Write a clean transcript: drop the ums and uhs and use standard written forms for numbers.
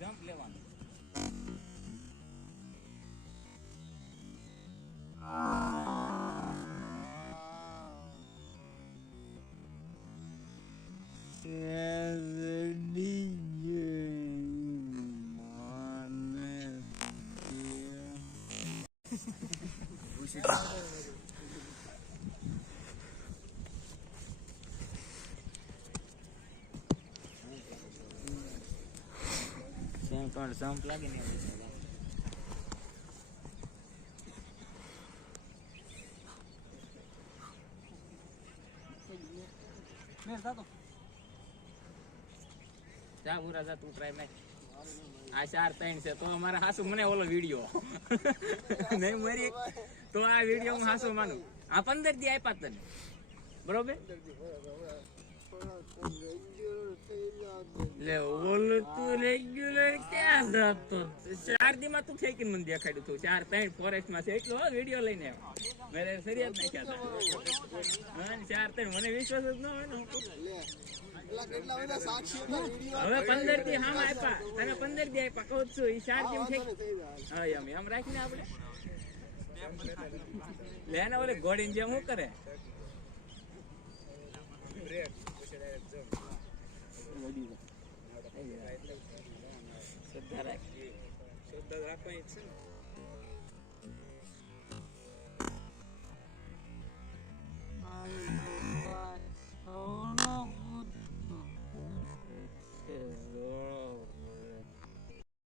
Jump લેવાનું. પણ jump લાગે ને જા પૂરા જા તું ટ્રાય નાખ. આ 4-3 છે તો અમારા હાસુ મને ઓલો વિડીયો નહીં મરી તો આ વિડીયો હું હાસુ માનું. આ 15 દી આપ્યા તને બરોબર લે ઓલું તું રેગ્યુલર ક્યાં જતો 4 દી માં તું ફેંકીને મને દેખાડ્યું તું 4-3 ફોરેસ્ટ માં છે એટલો વિડીયો લઈને આવ્યો મેરે ફરિયાદ નાખ્યા હતા 4-3 મને વિશ્વાસ જ ન હોય ને હવે 15 દી હામ આપ્યા તને 15 દી આપ્યા કહું છું ઈ 4 દી ફેંકી હા એમ રાખીને આપણે લેને ઓલે ગોળીને જેમ શું કરે શ્રદ્ધા રાખવાની છે ને